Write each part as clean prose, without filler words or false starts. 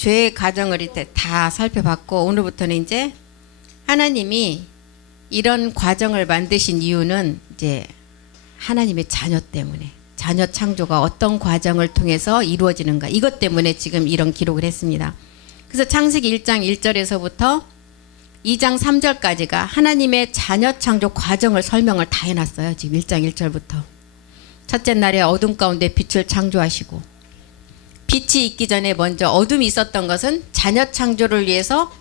죄의 과정을 이제 다 살펴봤고, 오늘부터는 이제 하나님이 이런 과정을 만드신 이유는 이제 하나님의 자녀 때문에, 자녀 창조가 어떤 과정을 통해서 이루어지는가, 이것 때문에 지금 이런 기록을 했습니다. 그래서 창세기 1장 1절에서부터 2장 3절까지가 하나님의 자녀 창조 과정을 설명을 다 해놨어요. 지금 1장 1절부터. 첫째 날에 어둠 가운데 빛을 창조하시고, 빛이 있기 전에 먼저 어둠이 있었던 것은 자녀 창조를 위해서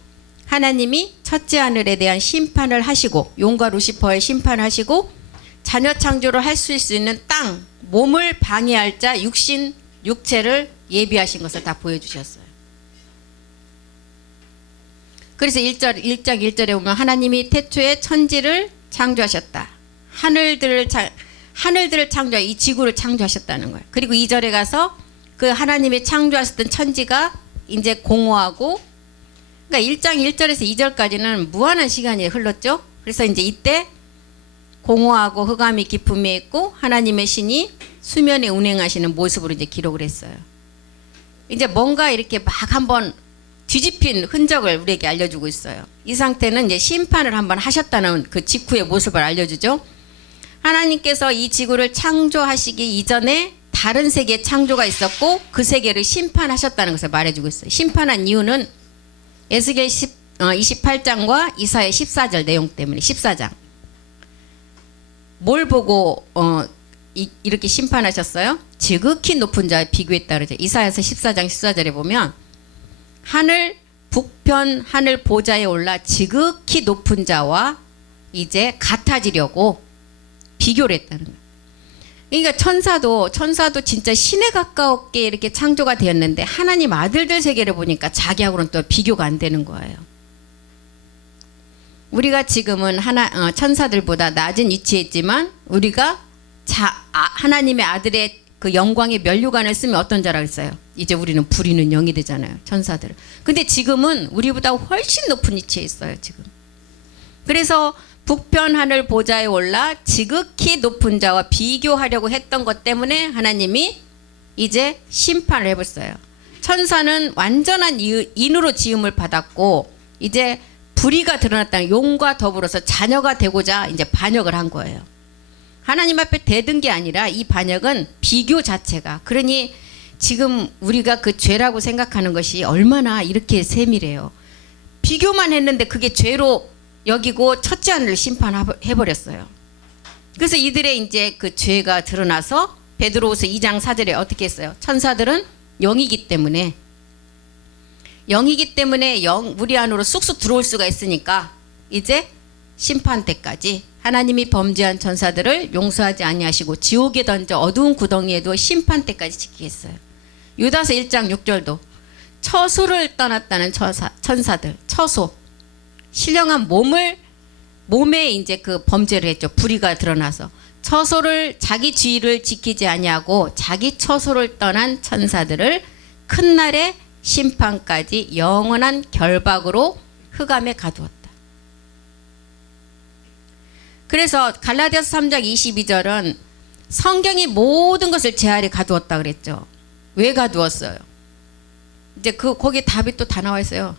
하나님이 첫째 하늘에 대한 심판을 하시고, 용과 루시퍼의 심판을 하시고, 자녀 창조를 할 수 있는 땅, 몸을 방해할 자, 육신, 육체를 예비하신 것을 다 보여주셨어요. 그래서 1장 1절에 보면 하나님이 태초에 천지를 창조하셨다. 하늘들을 창조하, 이 지구를 창조하셨다는 거예요. 그리고 2절에 가서 그 하나님이 창조하셨던 천지가 이제 공허하고, 그러니까 1장 1절에서 2절까지는 무한한 시간이 흘렀죠. 그래서 이제 이때 공허하고 흑암이 깊음에 있고 하나님의 신이 수면에 운행하시는 모습으로 이제 기록을 했어요. 이제 뭔가 이렇게 막 한번 뒤집힌 흔적을 우리에게 알려주고 있어요. 이 상태는 이제 심판을 한번 하셨다는 그 직후의 모습을 알려주죠. 하나님께서 이 지구를 창조하시기 이전에 다른 세계의 창조가 있었고, 그 세계를 심판하셨다는 것을 말해주고 있어요. 심판한 이유는 에스겔 28장과 이사야 14절 내용 때문에. 14장 뭘 보고 이렇게 심판하셨어요? 지극히 높은 자와 비교했다 그러죠. 이사야서 14장 14절에 보면 하늘 북편 하늘 보좌에 올라 지극히 높은 자와 이제 같아지려고 비교를 했다는 거예요. 그러니까 천사도 진짜 신에 가깝게 이렇게 창조가 되었는데, 하나님 아들들 세계를 보니까 자기하고는 또 비교가 안 되는 거예요. 우리가 지금은 천사들보다 낮은 위치에 있지만, 우리가 하나님의 아들의 그 영광의 면류관을 쓰면 어떤 자라고 했어요? 이제 우리는 부리는 영이 되잖아요, 천사들은. 근데 지금은 우리보다 훨씬 높은 위치에 있어요, 지금. 그래서 북편 하늘 보좌에 올라 지극히 높은 자와 비교하려고 했던 것 때문에 하나님이 이제 심판을 해버렸어요. 천사는 완전한 인으로 지음을 받았고, 이제 불의가 드러났다는, 용과 더불어서 자녀가 되고자 이제 반역을 한 거예요. 하나님 앞에 대든 게 아니라 이 반역은 비교 자체가, 그러니 지금 우리가 그 죄라고 생각하는 것이 얼마나 이렇게 세밀해요. 비교만 했는데 그게 죄로 여기고 첫째 하늘을 심판해버렸어요. 그래서 이들의 이제 그 죄가 드러나서 베드로후서 2장 4절에 어떻게 했어요? 천사들은 영이기 때문에 우리 안으로 쑥쑥 들어올 수가 있으니까 이제 심판 때까지 하나님이 범죄한 천사들을 용서하지 아니하시고 지옥에 던져 어두운 구덩이에도 심판 때까지 지키겠어요. 유다서 1장 6절도 처소를 떠났다는 천사들, 처소, 신령한 몸에 이제 그 범죄를 했죠. 불의가 드러나서 처소를, 자기 지위를 지키지 아니하고 자기 처소를 떠난 천사들을 큰 날의 심판까지 영원한 결박으로 흑암에 가두었다. 그래서 갈라디아서 3장 22절은 성경이 모든 것을 제 아래 가두었다 그랬죠. 왜 가두었어요? 이제 거기 답이 또 다 나와 있어요.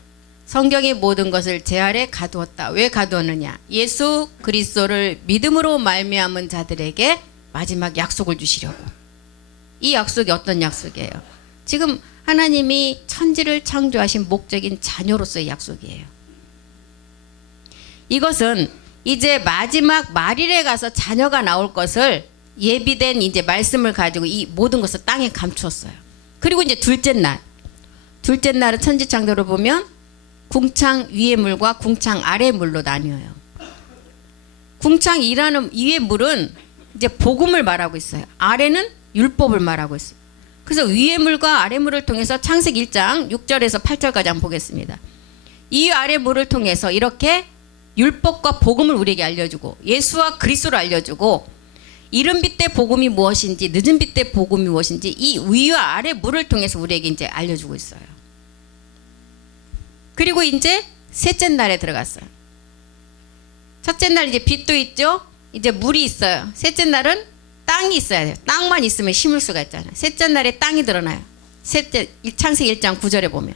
성경이 모든 것을 제 아래 가두었다. 왜 가두었느냐? 예수 그리스도를 믿음으로 말미암은 자들에게 마지막 약속을 주시려고. 이 약속이 어떤 약속이에요? 지금 하나님이 천지를 창조하신 목적인 자녀로서의 약속이에요. 이것은 이제 마지막 말일에 가서 자녀가 나올 것을 예비된 이제 말씀을 가지고 이 모든 것을 땅에 감추었어요. 그리고 이제 둘째 날은 천지 창조를 보면 궁창 위의 물과 궁창 아래의 물로 나뉘어요. 궁창 위의 물은 이제 복음을 말하고 있어요. 아래는 율법을 말하고 있어요. 그래서 위의 물과 아래 물을 통해서 창세기 1장 6절에서 8절까지 한번 보겠습니다. 이 아래 물을 통해서 이렇게 율법과 복음을 우리에게 알려주고, 예수와 그리스도를 알려주고, 이른 빛 때 복음이 무엇인지, 늦은 빛 때 복음이 무엇인지 이 위와 아래 물을 통해서 우리에게 이제 알려주고 있어요. 그리고 이제 셋째 날에 들어갔어요. 첫째 날 이제 빛도 있죠. 이제 물이 있어요. 셋째 날은 땅이 있어야 돼요. 땅만 있으면 심을 수가 있잖아요. 셋째 날에 땅이 드러나요. 창세기 1장 9절에 보면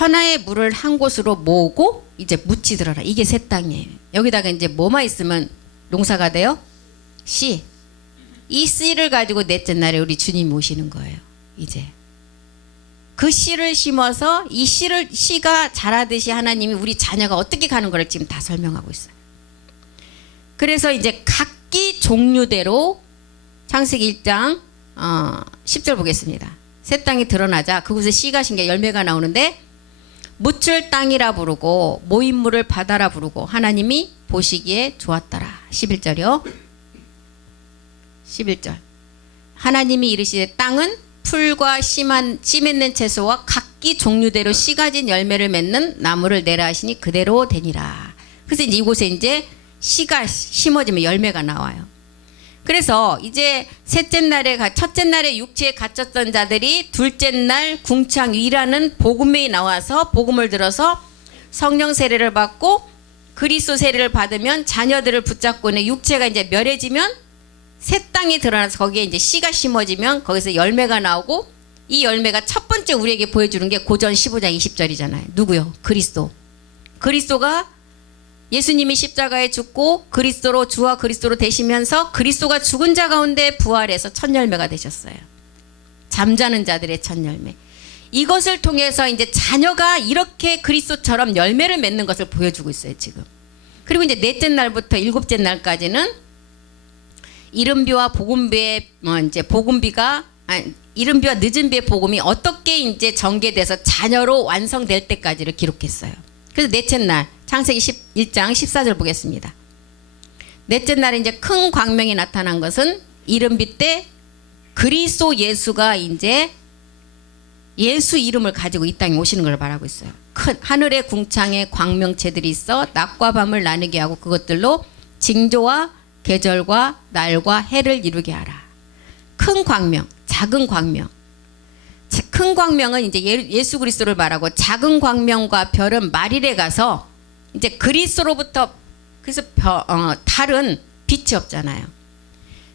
천하의 물을 한 곳으로 모으고 이제 묻히더라. 이게 새 땅이에요. 여기다가 이제 뭐만 있으면 농사가 돼요? 씨. 이 씨를 가지고 넷째 날에 우리 주님이 오시는 거예요. 이제 그 씨를 심어서 이 씨가 자라듯이 하나님이 우리 자녀가 어떻게 가는 걸 지금 다 설명하고 있어요. 그래서 이제 각기 종류대로 창세기 1장 10절 보겠습니다. 새 땅이 드러나자 그곳에 씨가 신겨 열매가 나오는데 묻힐 땅이라 부르고 모임물을 바다라 부르고 하나님이 보시기에 좋았더라. 11절이요. 11절. 하나님이 이르시되 땅은 풀과 씨 맺는 채소와 각기 종류대로 씨 가진 열매를 맺는 나무를 내라 하시니 그대로 되니라. 그래서 이제 이곳에 이제 씨가 심어지면 열매가 나와요. 그래서 이제 첫째 날에 육체에 갇혔던 자들이 둘째 날 궁창 위라는 복음에 나와서 복음을 들어서 성령 세례를 받고 그리스도 세례를 받으면 자녀들을 붙잡고 있는 육체가 이제 멸해지면 새 땅이 드러나서 거기에 이제 씨가 심어지면 거기서 열매가 나오고 이 열매가 첫 번째 우리에게 보여주는 게 고전 15장 20절이잖아요. 누구요? 그리스도. 그리스도가 예수님이 십자가에 죽고 그리스도로 주와 그리스도로 되시면서 그리스도가 죽은 자 가운데 부활해서 첫 열매가 되셨어요. 잠자는 자들의 첫 열매. 이것을 통해서 이제 자녀가 이렇게 그리스도처럼 열매를 맺는 것을 보여주고 있어요, 지금. 그리고 이제 넷째 날부터 일곱째 날까지는 이른비와 복음비의 이제 이른비와 늦은비의 복음이 어떻게 이제 전개돼서 자녀로 완성될 때까지를 기록했어요. 그래서 넷째 날 창세기 1장 14절 보겠습니다. 넷째 날에 이제 큰 광명이 나타난 것은 이른비 때 그리스도 예수가 이제 예수 이름을 가지고 이 땅에 오시는 걸 말하고 있어요. 큰 하늘의 궁창에 광명체들이 있어 낮과 밤을 나누게 하고 그것들로 징조와 계절과 날과 해를 이루게 하라. 큰 광명, 작은 광명. 큰 광명은 이제 예수 그리스도를 말하고 작은 광명과 별은 말일에 가서 이제 그리스도로부터 그래서 달은 빛이 없잖아요.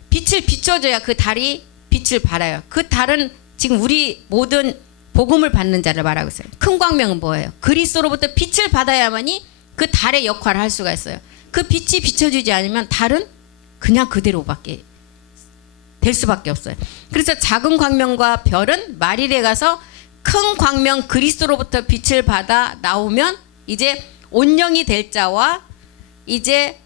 빛을 비춰줘야 그 달이 빛을 발해요. 그 달은 지금 우리 모든 복음을 받는 자를 말하고 있어요. 큰 광명은 뭐예요? 그리스도로부터 빛을 받아야만이 그 달의 역할을 할 수가 있어요. 그 빛이 비춰주지 않으면 달은 그냥 그대로밖에 될 수밖에 없어요. 그래서 작은 광명과 별은 말일에 가서 큰 광명 그리스도로부터 빛을 받아 나오면 이제 온영이 될 자와 이제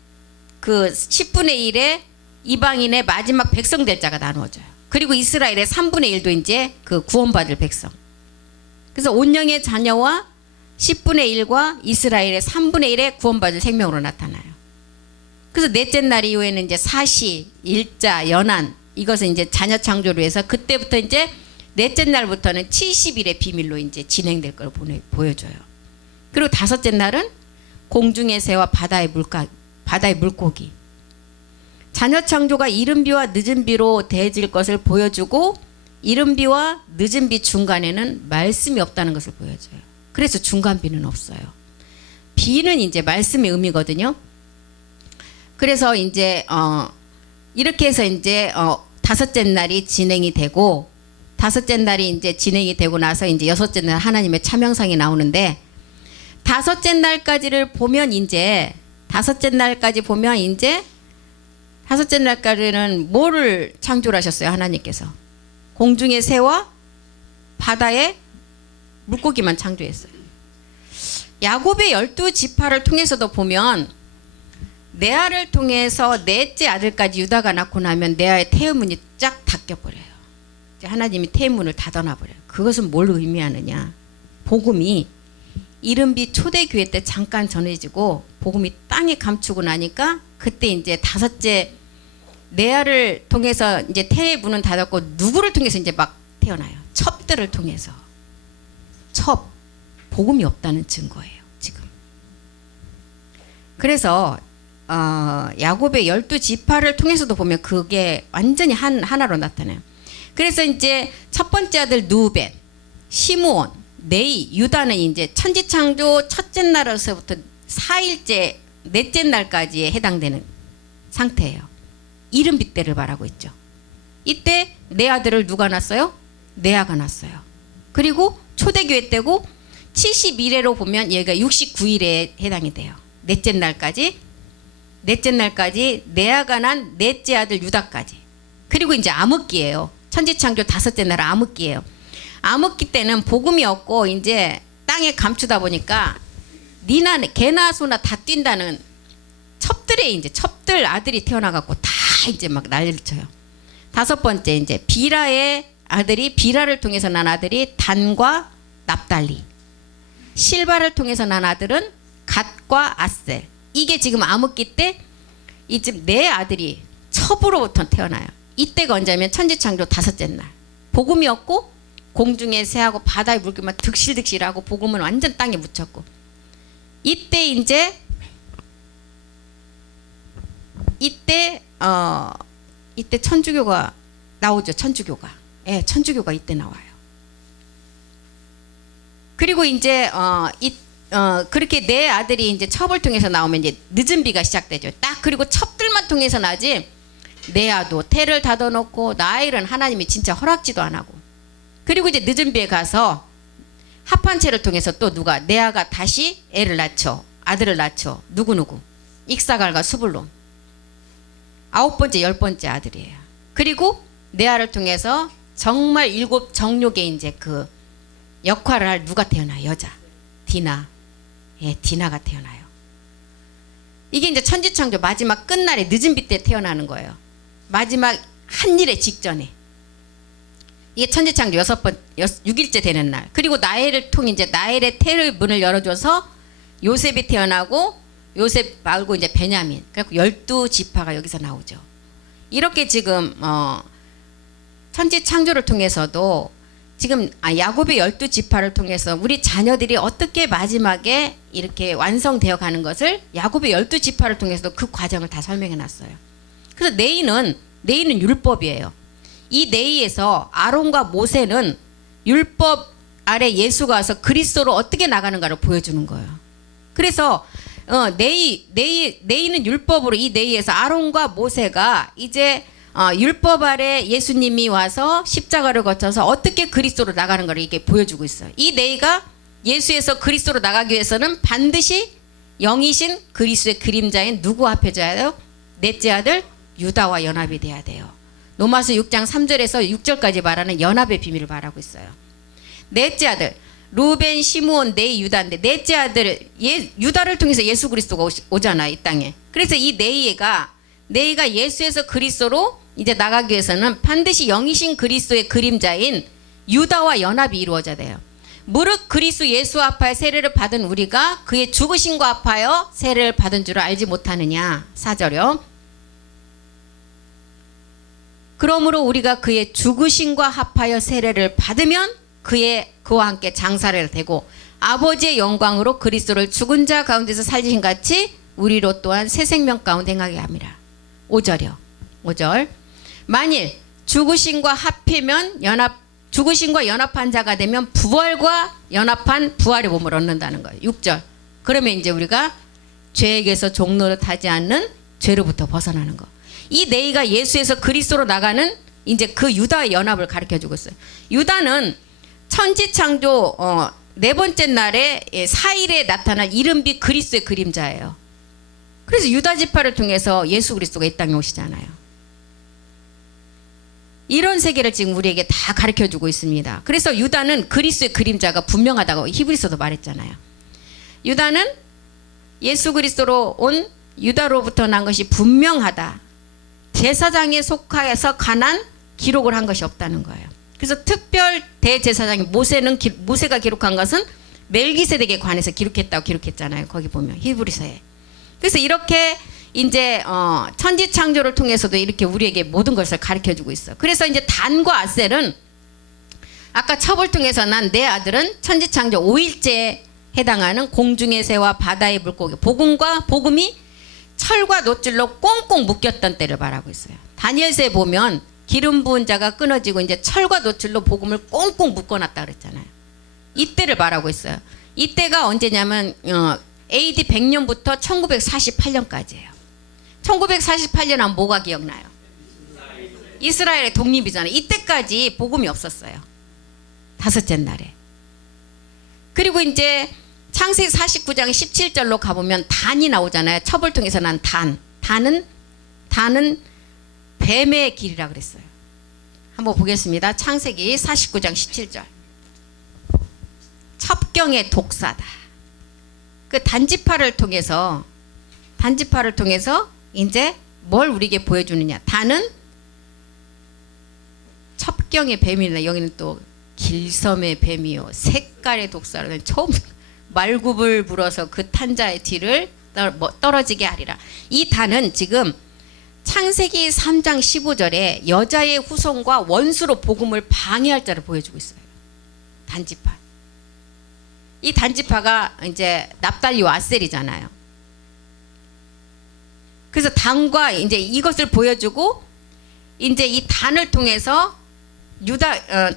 그 10분의 1의 이방인의 마지막 백성 될 자가 나누어져요. 그리고 이스라엘의 3분의 1도 이제 그 구원받을 백성. 그래서 온영의 자녀와 10분의 1과 이스라엘의 3분의 1의 구원받을 생명으로 나타나요. 그래서 넷째 날 이후에는 이제 사시, 일자, 연한 이것은 이제 자녀 창조로 해서 그때부터 이제 넷째 날부터는 70일의 비밀로 이제 진행될 걸 보여줘요. 그리고 다섯째 날은 공중의 새와 바다의 물고기. 자녀 창조가 이른비와 늦은비로 대해질 것을 보여주고 이른비와 늦은비 중간에는 말씀이 없다는 것을 보여줘요. 그래서 중간비는 없어요. 비는 이제 말씀의 의미거든요. 그래서 이제 이렇게 해서 이제 다섯째 날이 진행이 되고 다섯째 날이 이제 진행이 되고 나서 이제 여섯째 날 하나님의 차명상이 나오는데 다섯째 날까지를 보면 이제 다섯째 날까지는 뭐를 창조를 하셨어요? 하나님께서 공중의 새와 바다의 물고기만 창조했어요. 야곱의 12지파를 통해서도 보면 레아를 통해서 넷째 아들까지 유다가 낳고 나면 레아의 태음문이 쫙 닫혀버려요. 이제 하나님이 태음문을 닫아놔버려요. 그것은 뭘 의미하느냐. 복음이 이른비 초대교회 때 잠깐 전해지고 복음이 땅에 감추고 나니까 그때 이제 다섯째 레아를 통해서 이제 태의 문은 닫았고 누구를 통해서 이제 막 태어나요. 첩들을 통해서. 첩. 복음이 없다는 증거예요. 지금. 그래서 야곱의 12지파를 통해서도 보면 그게 완전히 하나로 나타나요. 그래서 이제 첫 번째 아들 누벤, 시므온, 네이, 유다는 이제 천지창조 첫째 날에서부터 4일째 넷째 날까지에 해당되는 상태예요. 이른비 때를 말하고 있죠. 이때 네 아들을 누가 낳았어요? 레아가 낳았어요. 그리고 초대교회 때고 71회로 보면 얘가 69일에 해당이 돼요. 넷째 날까지 레아가 난 넷째 아들 유다까지. 그리고 이제 암흑기예요. 천지창조 다섯째 날 암흑기예요. 암흑기 때는 복음이 없고 이제 땅에 감추다 보니까 니나 개나 소나 다 뛴다는 첩들 아들이 태어나갖고 다 이제 막 난리를 쳐요. 다섯 번째 이제 비라를 통해서 난 아들이 단과 납달리. 실바를 통해서 난 아들은 갓과 아셀. 이게 지금 암흑기 때 이쯤 네 아들이 첩으로부터 태어나요. 이때가 언제냐면 천지창조 다섯째 날. 복음이 없고 공중에 새하고 바다의 물기만 득실득실하고 복음은 완전 땅에 묻혔고 이때 이제 이때 천주교가 나오죠. 천주교가. 예, 천주교가 이때 나와요. 그리고 이제 그렇게 내 아들이 이제 첩을 통해서 나오면 이제 늦은 비가 시작되죠. 딱 그리고 첩들만 통해서 나지 레아도 태를 닫아놓고 라헬은 하나님이 진짜 허락지도 안 하고 그리고 이제 늦은 비에 가서 합한체를 통해서 또 누가 레아가 다시 애를 낳죠. 아들을 낳죠. 누구 익사갈과 수불론. 아홉 번째 열 번째 아들이에요. 그리고 레아를 통해서 정말 일곱 정욕의 이제 그 역할을 할 누가 태어나요? 여자 디나. 예, 디나가 태어나요. 이게 이제 천지창조 마지막 끝날에 늦은 비 때 태어나는 거예요. 마지막 한 일의 직전에. 이게 천지창조 6일째 되는 날. 그리고 나엘을 통해 이제 나엘의 태를 문을 열어줘서 요셉이 태어나고 요셉 말고 이제 베냐민. 그래서 12지파가 여기서 나오죠. 이렇게 지금 천지창조를 통해서도 지금 야곱의 12지파를 통해서 우리 자녀들이 어떻게 마지막에 이렇게 완성되어 가는 것을 야곱의 12지파를 통해서도 그 과정을 다 설명해 놨어요. 그래서 네이는 율법이에요. 이 네이에서 아론과 모세는 율법 아래 예수가 와서 그리스도로 어떻게 나가는가를 보여주는 거예요. 그래서 네이는 율법으로 이 네이에서 아론과 모세가 이제 율법 아래 예수님이 와서 십자가를 거쳐서 어떻게 그리스도로 나가는 걸 이게 보여주고 있어요. 이 네이가 예수에서 그리스도로 나가기 위해서는 반드시 영이신 그리스도의 그림자인 누구 앞에 져야 돼요? 넷째 아들 유다와 연합이 돼야 돼요. 로마서 6장 3절에서 6절까지 말하는 연합의 비밀을 말하고 있어요. 넷째 아들 루벤, 시므온, 네이, 유다인데 넷째 아들 유다를 통해서 예수 그리스도가 오잖아요. 이 땅에. 그래서 이 네이가 예수에서 그리스도로 이제 나가기 위해서는 반드시 영이신 그리스도의 그림자인 유다와 연합이 이루어져야 돼요. 무릇 그리스도 예수 아파여 세례를 받은 우리가 그의 죽으심과 아파여 세례를 받은 줄을 알지 못하느냐. 4절요. 그러므로 우리가 그의 죽으심과 합하여 세례를 받으면 그와 함께 장사를 되고 아버지의 영광으로 그리스도를 죽은 자 가운데서 살리신 같이 우리로 또한 새 생명 가운데 행하게 합니다. 5절이요. 5절. 만일 죽으심과 연합한 자가 되면 부활과 연합한 부활의 몸을 얻는다는 거예요. 6절. 그러면 이제 우리가 죄에게서 종노릇하지 않는 죄로부터 벗어나는 거. 이 네이가 예수에서 그리스도로 나가는 이제 그 유다의 연합을 가르쳐주고 있어요. 유다는 천지창조 네 번째 날에 4일에 나타난 이른비 그리스도의 그림자예요. 그래서 유다 지파를 통해서 예수 그리스도가 이 땅에 오시잖아요. 이런 세계를 지금 우리에게 다 가르쳐주고 있습니다. 그래서 유다는 그리스도의 그림자가 분명하다고 히브리서도 말했잖아요. 유다는 예수 그리스도로 온 유다로부터 난 것이 분명하다. 제사장에 속하여서 관한 기록을 한 것이 없다는 거예요. 그래서 특별 대제사장인 모세가 기록한 것은 멜기세덱에 관해서 기록했다고 기록했잖아요. 거기 보면 히브리서에. 그래서 이렇게 이제 천지창조를 통해서도 이렇게 우리에게 모든 것을 가르쳐주고 있어. 그래서 이제 단과 아셀은 아까 첩을 통해서 난 내 아들은 천지창조 5일째에 해당하는 공중의 새와 바다의 물고기 복음이 철과 놋줄로 꽁꽁 묶였던 때를 말하고 있어요. 다니엘서에 보면 기름 부은 자가 끊어지고 이제 철과 놋줄로 복음을 꽁꽁 묶어놨다 그랬잖아요. 이때를 말하고 있어요. 이때가 언제냐면 AD 100년부터 1948년까지예요. 1948년 하면 뭐가 기억나요? 이스라엘의 독립이잖아요. 이때까지 복음이 없었어요. 다섯째 날에. 그리고 이제 창세기 49장 17절로 가보면 단이 나오잖아요. 첩을 통해서 난 단. 단은 뱀의 길이라 그랬어요. 한번 보겠습니다. 창세기 49장 17절. 첩경의 독사다. 그 단지파를 통해서 이제 뭘 우리에게 보여주느냐. 단은 첩경의 뱀이나 여기는 또 길섬의 뱀이요 색깔의 독사라는 처음 말굽을 불어서 그 탄자의 뒤를 떨어지게 하리라. 이 단은 지금 창세기 3장 15절에 여자의 후손과 원수로 복음을 방해할 자를 보여주고 있어요. 단지파. 이 단지파가 이제 납달리와 아셀이잖아요. 그래서 단과 이제 이것을 보여주고 이제 이 단을 통해서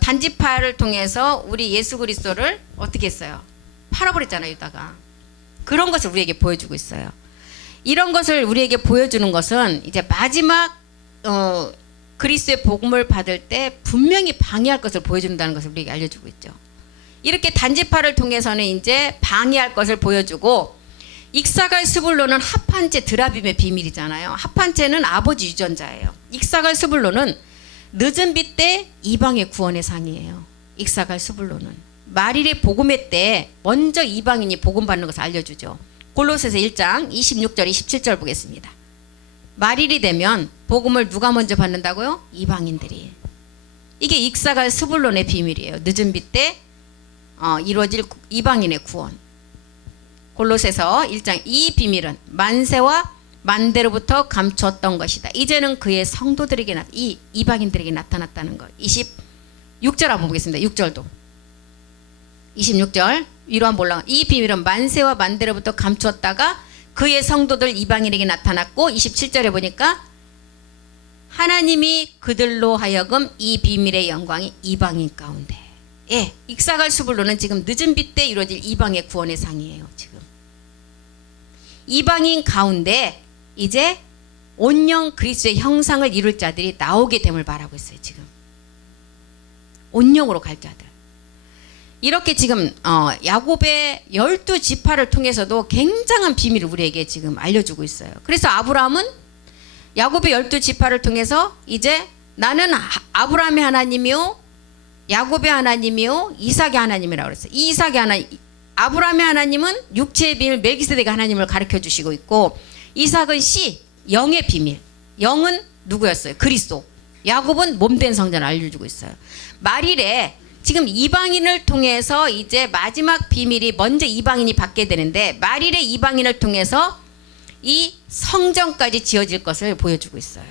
단지파를 통해서 우리 예수 그리스도를 어떻게 했어요? 팔아버렸잖아요, 유다가. 그런 것을 우리에게 보여주고 있어요. 이런 것을 우리에게 보여주는 것은 이제 마지막 그리스도의 복음을 받을 때 분명히 방해할 것을 보여준다는 것을 우리에게 알려주고 있죠. 이렇게 단지파를 통해서는 이제 방해할 것을 보여주고, 익사갈 스불론은 합한체 드라빔의 비밀이잖아요. 합한체는 아버지 유전자예요. 익사갈 스불론은 늦은 빛 때 이방의 구원의 상이에요. 익사갈 스불론은 말일의 복음회 때 먼저 이방인이 복음 받는 것을 알려주죠. 골로새서 1장 26절 27절 보겠습니다. 말일이 되면 복음을 누가 먼저 받는다고요? 이방인들이. 이게 익사갈 스불론의 비밀이에요. 늦은 빛 때 이루어질 이방인의 구원. 골로새서 1장 이 비밀은 만세와 만대로부터 감추었던 것이다. 이제는 그의 성도들에게 이방인들에게 나타났다는 것. 26절 한번 보겠습니다. 6절도. 26절 위로 한번 올라가. 이 비밀은 만세와 만대로부터 감추었다가 그의 성도들 이방인에게 나타났고, 27절에 보니까 하나님이 그들로 하여금 이 비밀의 영광이 이방인 가운데. 예, 익사갈 스불론은 지금 늦은 빛 때 이루어질 이방의 구원의 상이에요. 지금 이방인 가운데 이제 온영 그리스도의 형상을 이룰 자들이 나오게 됨을 말하고 있어요. 지금 온영으로 갈 자들. 이렇게 지금 야곱의 12지파를 통해서도 굉장한 비밀을 우리에게 지금 알려주고 있어요. 그래서 아브라함은 야곱의 12지파를 통해서 이제 나는 아브라함의 하나님이요 야곱의 하나님이요 이삭의 하나님이라고 그랬어요. 이 이삭의 하나님, 아브라함의 하나님은 육체의 비밀 멜기세덱의 하나님을 가르쳐 주시고 있고, 이삭은 영의 비밀, 영은 누구였어요? 그리스도. 야곱은 몸된 성전을 알려주고 있어요. 말일에 지금 이방인을 통해서 이제 마지막 비밀이 먼저 이방인이 받게 되는데, 말일의 이방인을 통해서 이 성전까지 지어질 것을 보여주고 있어요.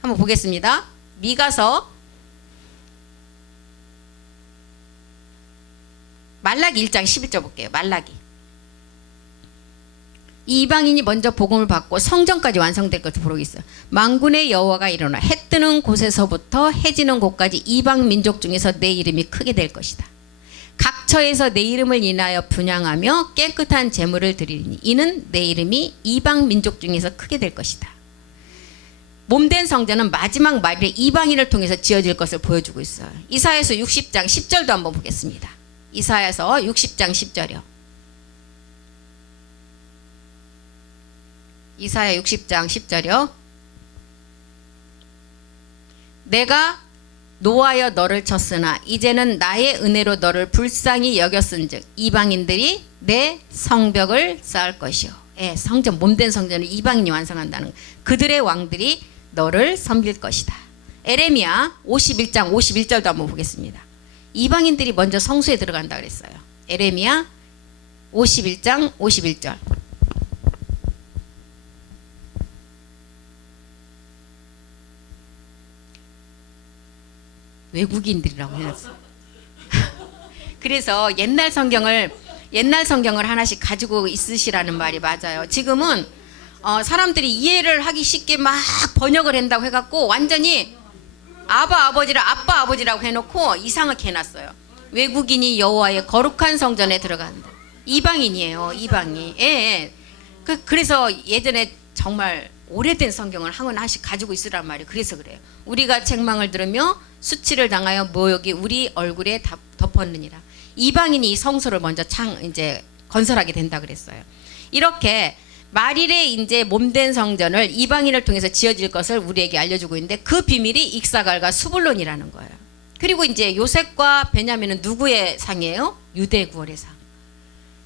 한번 보겠습니다. 미가서 말라기 1장 11절 볼게요. 말라기. 이 이방인이 먼저 복음을 받고 성전까지 완성될 것을 보고 있어요. 만군의 여호와가 일어나 해 뜨는 곳에서부터 해 지는 곳까지 이방 민족 중에서 내 이름이 크게 될 것이다. 각 처에서 내 이름을 인하여 분향하며 깨끗한 제물을 드리니 이는 내 이름이 이방 민족 중에서 크게 될 것이다. 몸된 성전은 마지막 말일에 이방인을 통해서 지어질 것을 보여주고 있어요. 이사야서 60장 10절도 한번 보겠습니다. 이사야서 60장 10절이요. 이사야 60장 10절이요. 내가 노하여 너를 쳤으나 이제는 나의 은혜로 너를 불쌍히 여겼은즉 이방인들이 내 성벽을 쌓을 것이요. 예, 성전, 몸된 성전을 이방인이 완성한다는, 그들의 왕들이 너를 섬길 것이다. 에레미야 51장 51절도 한번 보겠습니다. 이방인들이 먼저 성소에 들어간다 그랬어요. 에레미야 51장 51절. 외국인들이라고 해놨어. 그래서 옛날 성경을 하나씩 가지고 있으시라는 말이 맞아요. 지금은 사람들이 이해를 하기 쉽게 막 번역을 한다고 해갖고 완전히 아버지를 아빠 아버지라고 해놓고 이상하게 해놨어요. 외국인이 여호와의 거룩한 성전에 들어간다. 이방인이에요. 이방인. 예. 그래서 예전에 정말 오래된 성경을 한 권 하나씩 가지고 있으란 말이에요. 그래서 그래요. 우리가 책망을 들으며 수치를 당하여 모욕이 우리 얼굴에 덮었느니라. 이방인이 이 성소를 먼저 이제 건설하게 된다 그랬어요. 이렇게 말일에 이제 몸된 성전을 이방인을 통해서 지어질 것을 우리에게 알려주고 있는데 그 비밀이 익사갈과 수불론이라는 거예요. 그리고 이제 요셉과 베냐민은 누구의 상이에요? 유대 구원의 상.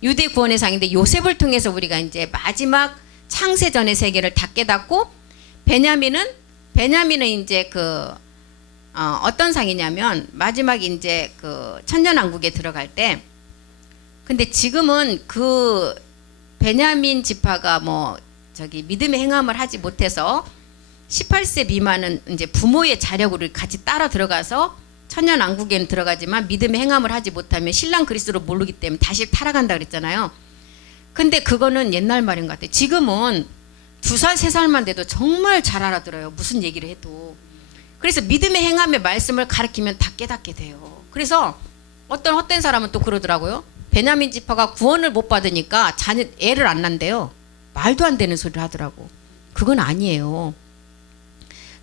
유대 구원의 상인데 요셉을 통해서 우리가 이제 마지막 창세전의 세계를 다 깨닫고 베냐민은 이제 어떤 상이냐면 마지막 이제 천년왕국에 들어갈 때 근데 지금은 베냐민 지파가 믿음의 행함을 하지 못해서 18세 미만은 이제 부모의 자력으로 같이 따라 들어가서 천년왕국에는 들어가지만 믿음의 행함을 하지 못하면 신랑 그리스도를 모르기 때문에 다시 타락한다 그랬잖아요. 근데 그거는 옛날 말인 것 같아요. 지금은 2살, 3살만 돼도 정말 잘 알아들어요. 무슨 얘기를 해도. 그래서 믿음의 행함의 말씀을 가르치면 다 깨닫게 돼요. 그래서 어떤 헛된 사람은 또 그러더라고요. 베냐민 지파가 구원을 못 받으니까 애를 안 낳는데요. 말도 안 되는 소리를 하더라고. 그건 아니에요.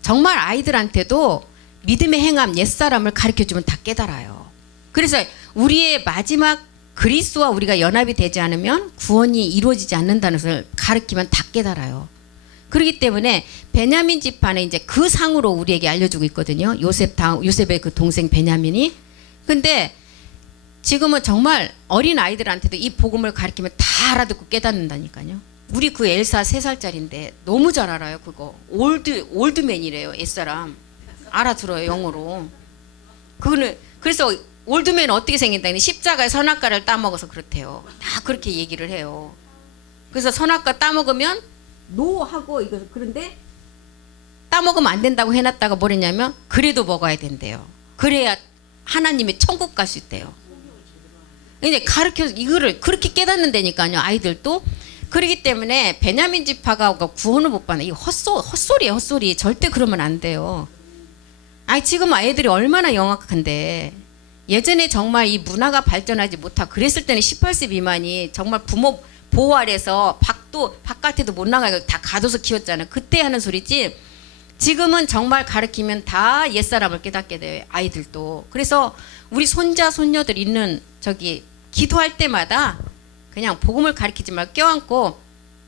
정말 아이들한테도 믿음의 행함 옛사람을 가르쳐주면 다 깨달아요. 그래서 우리의 마지막 그리스도와 우리가 연합이 되지 않으면 구원이 이루어지지 않는다는 것을 가르치면 다 깨달아요. 그렇기 때문에 베냐민 지파는 이제 그 상으로 우리에게 알려주고 있거든요. 요셉의 그 동생 베냐민이. 근데 지금은 정말 어린 아이들한테도 이 복음을 가르치면 다 알아듣고 깨닫는다니까요. 우리 그 엘사 3살짜리인데 너무 잘 알아요. 그거 올드맨이래요. 옛사람 알아들어요. 영어로. 그래서 올드맨은 어떻게 생긴다니 십자가에 선악과를 따먹어서 그렇대요. 다 그렇게 얘기를 해요. 그래서 선악과 따먹으면 노하고 이거 그런데 따먹으면 안 된다고 해놨다가 뭐랬냐면 그래도 먹어야 된대요. 그래야 하나님의 천국 갈 수 있대요. 근데 가르쳐서 이거를 그렇게 깨닫는다니까요. 아이들도. 그렇기 때문에 베냐민 지파가 구원을 못 받는 이 헛소리예요. 헛소리. 절대 그러면 안 돼요. 지금 아이들이 얼마나 영악한데 예전에 정말 이 문화가 발전하지 못하고 그랬을 때는 18세 미만이 정말 부모 보호 아래서 바깥에도 못 나가고 다 가둬서 키웠잖아요. 그때 하는 소리지 지금은 정말 가르치면 다 옛사람을 깨닫게 돼요. 아이들도. 그래서 우리 손자 손녀들 있는 기도할 때마다 그냥 복음을 가르치지 말고 껴안고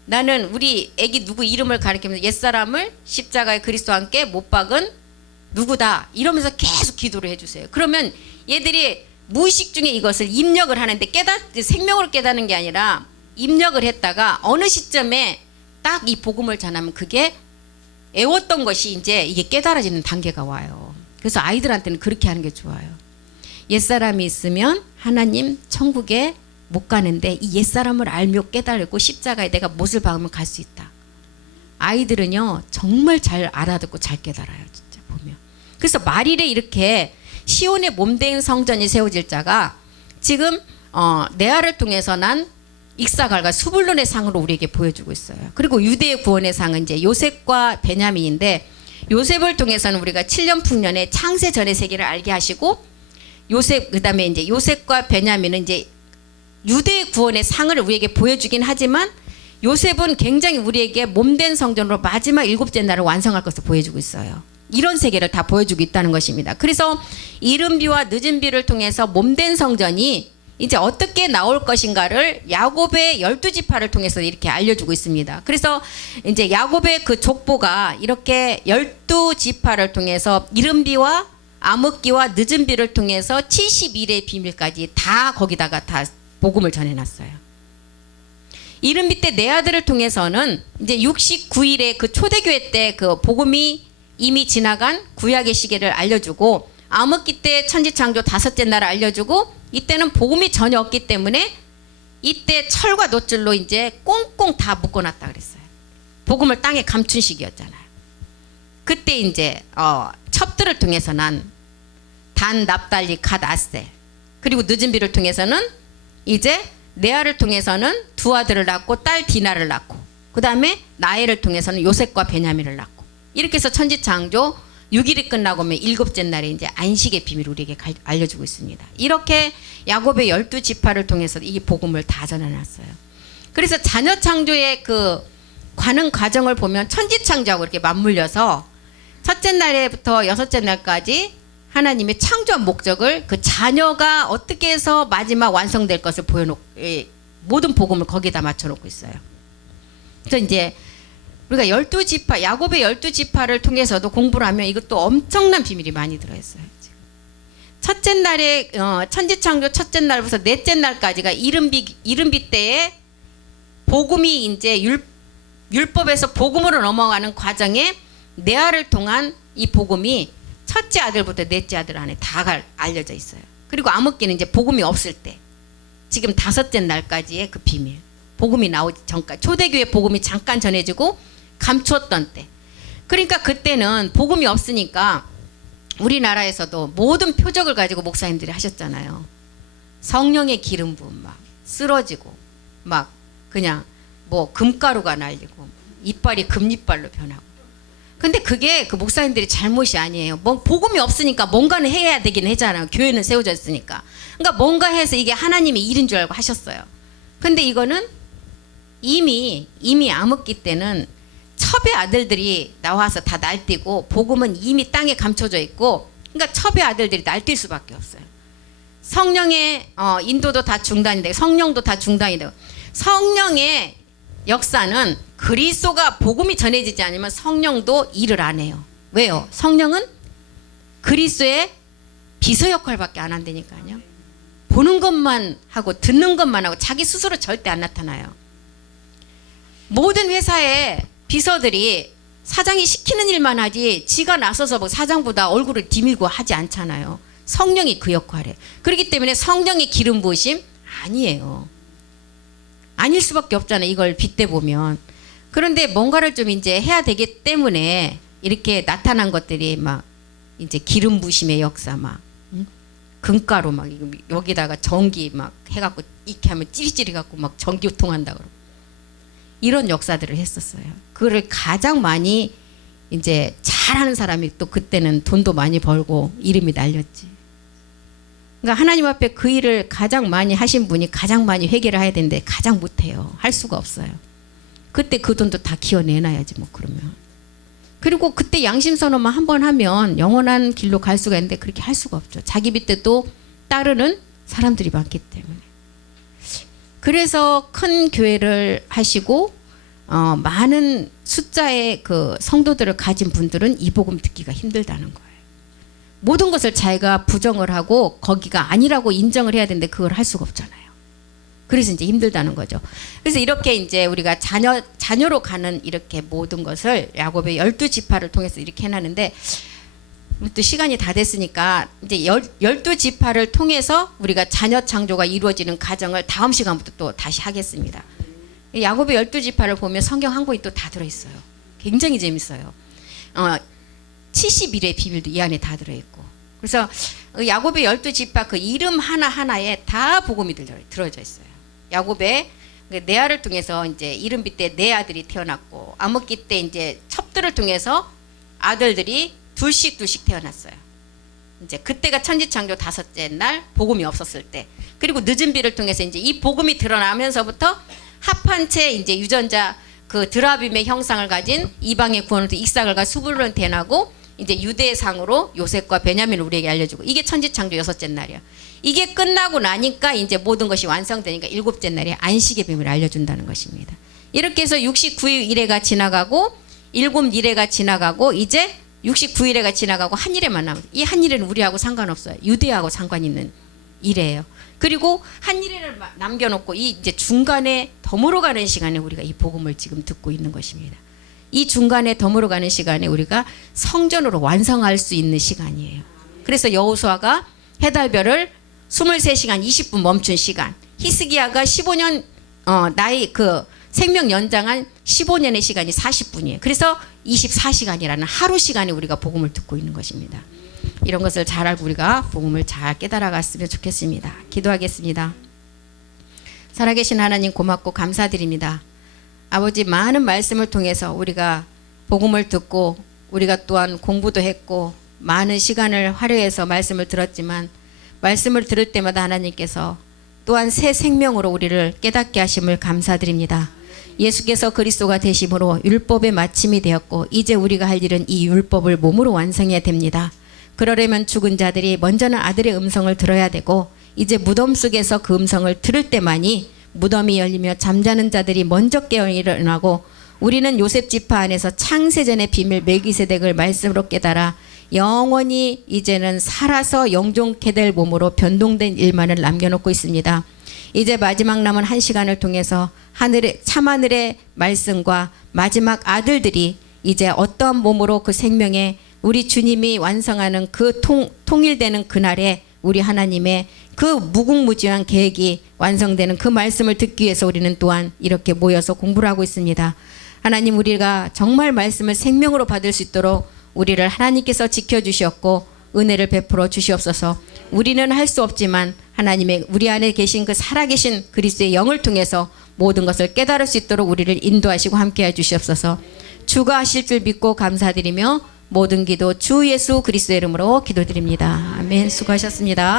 나는 우리 애기 누구 이름을 가르치면서 옛사람을 십자가의 그리스도와 함께 못 박은 누구다 이러면서 계속 기도를 해주세요. 그러면 얘들이 무의식 중에 이것을 입력을 하는데 생명으로 깨닫는 게 아니라 입력을 했다가 어느 시점에 딱 이 복음을 전하면 그게 애웠던 것이 이제 이게 깨달아지는 단계가 와요. 그래서 아이들한테는 그렇게 하는 게 좋아요. 옛사람이 있으면 하나님 천국에 못 가는데 이 옛사람을 알며 깨달고 십자가에 내가 못을 박으면 갈 수 있다. 아이들은요 정말 잘 알아듣고 잘 깨달아요. 진짜 보면. 그래서 말일에 이렇게 시온의 몸된 성전이 세워질 자가 지금 네아를 통해서 난 익사갈과 수불론의 상으로 우리에게 보여주고 있어요. 그리고 유대의 구원의 상은 이제 요셉과 베냐민인데 요셉을 통해서는 우리가 7년 풍년의 창세 전의 세계를 알게 하시고 그다음에 이제 요셉과 베냐민은 이제 유대의 구원의 상을 우리에게 보여주긴 하지만 요셉은 굉장히 우리에게 몸된 성전으로 마지막 7째 날을 완성할 것을 보여주고 있어요. 이런 세계를 다 보여주고 있다는 것입니다. 그래서 이른 비와 늦은 비를 통해서 몸된 성전이 이제 어떻게 나올 것인가를 야곱의 12지파를 통해서 이렇게 알려주고 있습니다. 그래서 이제 야곱의 그 족보가 이렇게 12지파를 통해서 이른 비와 암흑기와 늦은 비를 통해서 70일의 비밀까지 다 거기다가 다 복음을 전해놨어요. 이른 비 때 내 아들을 통해서는 이제 69일의 그 초대교회 때 그 복음이 이미 지나간 구약의 시계를 알려주고 암흑기 때 천지창조 5째 날을 알려주고 이때는 복음이 전혀 없기 때문에 이때 철과 놋줄로 이제 꽁꽁 다 묶어놨다 그랬어요. 복음을 땅에 감춘 시기였잖아요. 그때 이제 첩들을 통해서 난 단, 납달리, 갓, 아셀 그리고 늦은 비를 통해서는 이제 레아를 통해서는 두 아들을 낳고 딸 디나를 낳고 그 다음에 나엘을 통해서는 요셉과 베냐민을 낳고 이렇게 해서 천지창조 6일이 끝나고 오면 7째 날에 이제 안식의 비밀을 우리에게 알려주고 있습니다. 이렇게 야곱의 12지파를 통해서 이 복음을 다 전해놨어요. 그래서 자녀 창조의 그 가는 과정을 보면 천지창조하고 이렇게 맞물려서 첫째 날에부터 여섯째 날까지 하나님의 창조한 목적을 그 자녀가 어떻게 해서 마지막 완성될 것을 보여놓고 모든 복음을 거기다 맞춰놓고 있어요. 그래서 이제 우리가 12지파, 야곱의 12지파를 통해서도 공부를 하면 이것도 엄청난 비밀이 많이 들어있어요. 첫째 날에 천지창조 첫째 날부터 넷째 날까지가 이른비 때에 복음이 이제 율법에서 복음으로 넘어가는 과정에 내아를 통한 이 복음이 첫째 아들부터 넷째 아들 안에 다 알려져 있어요. 그리고 암흑기는 이제 복음이 없을 때 지금 다섯째 날까지의 그 비밀, 복음이 나오기 전까지, 초대교회 복음이 잠깐 전해지고 감추었던 때. 그러니까 그때는 복음이 없으니까 우리나라에서도 모든 표적을 가지고 목사님들이 하셨잖아요. 성령의 기름 부음, 막 쓰러지고 막 그냥 뭐 금가루가 날리고 이빨이 금이빨로 변하고. 근데 그게 그 목사님들이 잘못이 아니에요. 뭐 복음이 없으니까 뭔가는 해야 되긴 하잖아요. 교회는 세워졌으니까. 그러니까 뭔가 해서 이게 하나님의 일인 줄 알고 하셨어요. 근데 이거는 이미 암흑기 때는 첩의 아들들이 나와서 다 날뛰고 복음은 이미 땅에 감춰져 있고, 그러니까 첩의 아들들이 날뛸 수밖에 없어요. 성령의 인도도 다 중단이 되고 성령도 다 중단이 되고, 성령의 역사는 그리스도가 복음이 전해지지 않으면 성령도 일을 안 해요. 왜요? 성령은 그리스도의 비서 역할밖에 안 한다니까요. 보는 것만 하고 듣는 것만 하고 자기 스스로 절대 안 나타나요. 모든 회사의 비서들이 사장이 시키는 일만 하지 지가 나서서 뭐 사장보다 얼굴을 디밀고 하지 않잖아요. 성령이 그 역할에. 그렇기 때문에 성령의 기름 부으심 아니에요. 아닐 수밖에 없잖아요. 이걸 빗대 보면. 그런데 뭔가를 좀 이제 해야 되기 때문에 이렇게 나타난 것들이 막 이제 기름 부심의 역사, 막 금가루 막 여기다가 전기 막 해갖고 이렇게 하면 찌릿찌릿 갖고 막 전기 유통한다 그러고 이런 역사들을 했었어요. 그거를 가장 많이 이제 잘하는 사람이 또 그때는 돈도 많이 벌고 이름이 날렸지. 그러니까 하나님 앞에 그 일을 가장 많이 하신 분이 가장 많이 회개를 해야 되는데 가장 못해요. 할 수가 없어요. 그때 그 돈도 다 기어내놔야지 뭐. 그러면 그리고 그때 양심선언만 한 번 하면 영원한 길로 갈 수가 있는데 그렇게 할 수가 없죠. 자기 밑에 또 따르는 사람들이 많기 때문에. 그래서 큰 교회를 하시고 많은 숫자의 그 성도들을 가진 분들은 이 복음 듣기가 힘들다는 거예요. 모든 것을 자기가 부정을 하고 거기가 아니라고 인정을 해야 되는데 그걸 할 수가 없잖아요. 그래서 이제 힘들다는 거죠. 그래서 이렇게 이제 우리가 자녀로 가는 이렇게 모든 것을 야곱의 12지파를 통해서 이렇게 해놨는데, 또 시간이 다 됐으니까 이제 12지파를 통해서 우리가 자녀 창조가 이루어지는 과정을 다음 시간부터 또 다시 하겠습니다. 야곱의 12지파를 보면 성경 한 권이 또 다 들어있어요. 굉장히 재밌어요. 71의 비밀도 이 안에 다 들어있고. 그래서 야곱의 12지파 그 이름 하나하나에 다 복음이 들어져 있어요. 야곱의 네아를 통해서 이제 이른비 때 네 아들이 태어났고, 암흑기 때 이제 첩들을 통해서 아들들이 둘씩 태어났어요. 이제 그때가 천지창조 다섯째 날 복음이 없었을 때. 그리고 늦은 비를 통해서 이제 이 복음이 드러나면서부터 합한 채 이제 유전자 그 드라빔의 형상을 가진 이방의 구원을 이삭을 수불론 대나고 이제 유대상으로 요셉과 베냐민을 우리에게 알려주고, 이게 천지창조 여섯째 날이야. 이게 끝나고 나니까 이제 모든 것이 완성되니까 일곱째 날에 안식의 비밀을 알려준다는 것입니다. 이렇게 해서 69일에가 지나가고 일곱 일회가 지나가고 이제 69일회가 지나가고 한 일회만 남았어요. 이 한 일회는 우리하고 상관없어요. 유대하고 상관 있는 일회예요. 그리고 한 일회를 남겨놓고 이 이제 중간에 더불어가는 시간에 우리가 이 복음을 지금 듣고 있는 것입니다. 이 중간에 더불어가는 시간에 우리가 성전으로 완성할 수 있는 시간이에요. 그래서 여호수아가 해달별을 23시간 20분 멈춘 시간, 히스기야가 15년 나이 그 생명 연장한 15년의 시간이 40분이에요. 그래서 24시간이라는 하루 시간에 우리가 복음을 듣고 있는 것입니다. 이런 것을 잘 알고 우리가 복음을 잘 깨달아갔으면 좋겠습니다. 기도하겠습니다. 살아계신 하나님 고맙고 감사드립니다. 아버지, 많은 말씀을 통해서 우리가 복음을 듣고 우리가 또한 공부도 했고 많은 시간을 활용해서 말씀을 들었지만, 말씀을 들을 때마다 하나님께서 또한 새 생명으로 우리를 깨닫게 하심을 감사드립니다. 예수께서 그리스도가 되심으로 율법의 마침이 되었고 이제 우리가 할 일은 이 율법을 몸으로 완성해야 됩니다. 그러려면 죽은 자들이 먼저는 아들의 음성을 들어야 되고 이제 무덤 속에서 그 음성을 들을 때만이 무덤이 열리며 잠자는 자들이 먼저 깨어 일어나고 우리는 요셉 지파 안에서 창세전의 비밀 멜기세덱을 말씀으로 깨달아 영원히 이제는 살아서 영종케 될 몸으로 변동된 일만을 남겨놓고 있습니다. 이제 마지막 남은 한 시간을 통해서 하늘의 참하늘의 말씀과 마지막 아들들이 이제 어떠한 몸으로 그 생명에 우리 주님이 완성하는 그 통일되는 그날에 우리 하나님의 그 무궁무진한 계획이 완성되는 그 말씀을 듣기 위해서 우리는 또한 이렇게 모여서 공부를 하고 있습니다. 하나님, 우리가 정말 말씀을 생명으로 받을 수 있도록 우리를 하나님께서 지켜주셨고 은혜를 베풀어 주시옵소서. 우리는 할 수 없지만 하나님의 우리 안에 계신 그 살아계신 그리스도의 영을 통해서 모든 것을 깨달을 수 있도록 우리를 인도하시고 함께해 주시옵소서. 주가 하실 줄 믿고 감사드리며 모든 기도 주 예수 그리스도의 이름으로 기도드립니다. 아멘. 수고하셨습니다.